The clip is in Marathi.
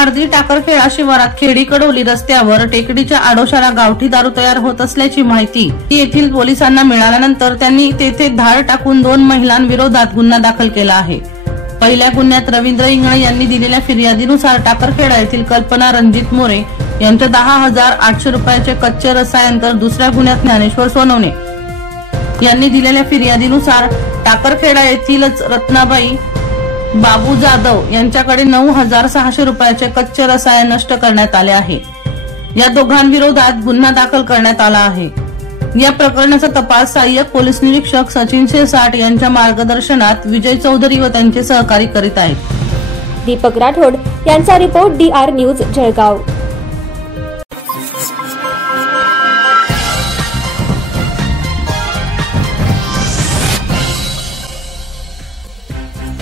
पारधी टाकरखेडा शिवारात खेडी कडोली रस्त्यावर टेकडीच्या आडोशाला गावठी दारू तयार होत असल्याची माहिती येथील पोलिसांना मिळाल्यानंतर त्यांनी तेथे धाड टाकून 2 महिलांविरोधात गुन्हा दाखल केला आहे। पहिल्या गुन्ह्यात रवींद्र इंगळे यांनी दिलेल्या फिर्यादीनुसार टाकरखेडा येथील कल्पना रणजित मोरे यांच्या 10,800 रुपयाचे कच्चे रसायन, तर दुसऱ्या गुन्ह्यात ज्ञानेश्वर सोनवणे यांनी दिलेल्या फिर्यादीनुसार टाकरखेडा येथीलच रत्नाबाई बाबू जाधव यांच्याकडे 9,600 रुपयाचे कच्चे रसायन नष्ट करण्यात आले आहे। या दोघांविरोधात गुन्हा दाखल करण्यात आला आहे। या प्रकरणाचा तपास सहाय्यक पोलीस निरीक्षक सचिन शिरसाट यांच्या मार्गदर्शनात विजय चौधरी व त्यांचे सहकारी करीत आहेत। दीपक राठोड यांचा रिपोर्ट DR न्यूज जळगाव।